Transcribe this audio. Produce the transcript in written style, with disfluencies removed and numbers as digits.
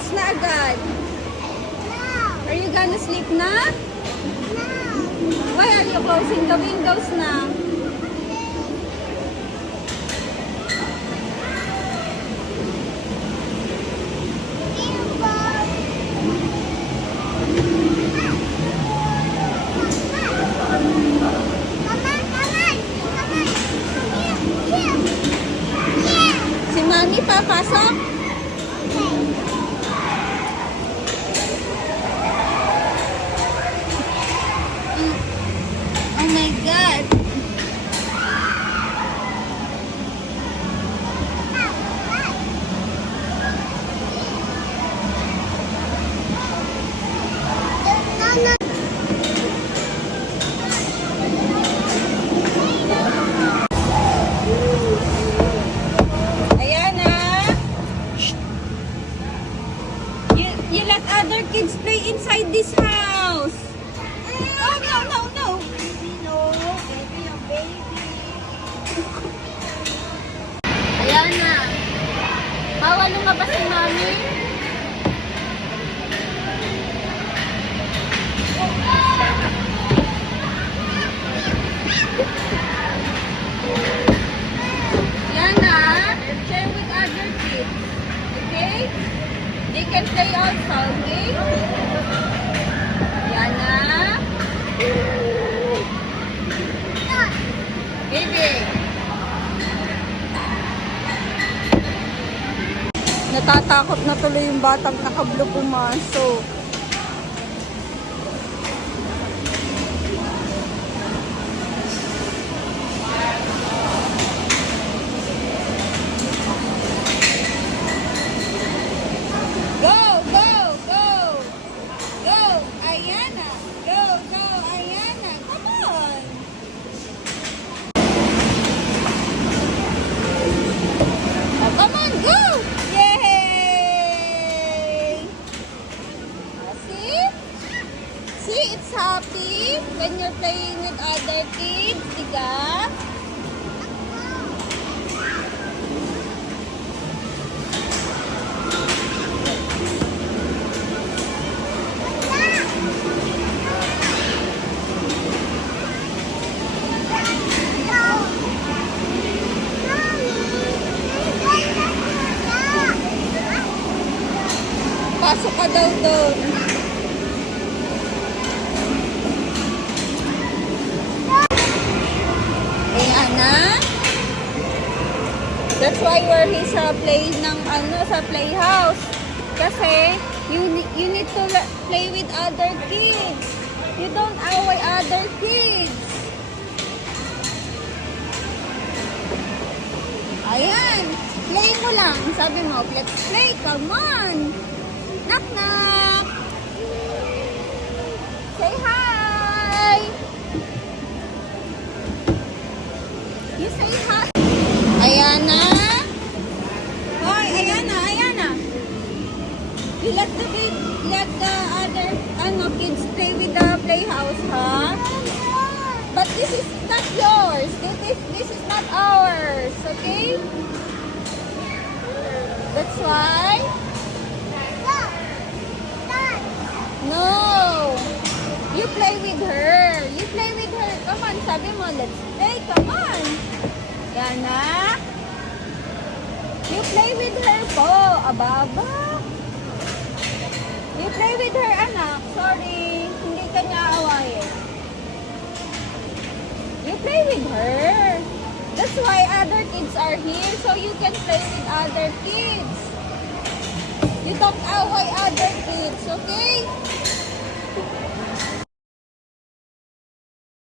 windows na agad. Are you gonna sleep na? Why are you closing the windows na? Si Mami papasok? Oh my God! Ayan na! You let other kids play inside this house! Oh, no, no, no! Ayan na. Bawal lumabas si Mami. Ayan na. Share with other kids. Okay? They can play also, okay? Ayan na. Baby. Natatakot na tuloy yung batang nakablo pumasok. Go, go, go! Go, Ayana! Go, go, Ayana! Come on! Oh, come on, go! Yay! See? See, it's happy when you're playing with other kids, diga? Pasok ka daw doon. Ayan na. That's why we're here sa play ng sa playhouse. Kasi you need to play with other kids. You don't away other kids. Ayan. Play mo lang. Sabi mo, let's play. Come on. Knock, knock. Say hi. You say hi. Ayana. Hoy, Ayana, Ayana. You let the other kids play with the playhouse, huh? But this is not yours. This is not ours, okay? That's why. No. You play with her. You play with her. Come on, sabi mo, let's play. Come on. Yana. You play with her po. Ababa. You play with her, anak. Sorry. Hindi ka niya awayin. You play with her. That's why other kids are here. So you can play with other kids. You don't away other kids, okay?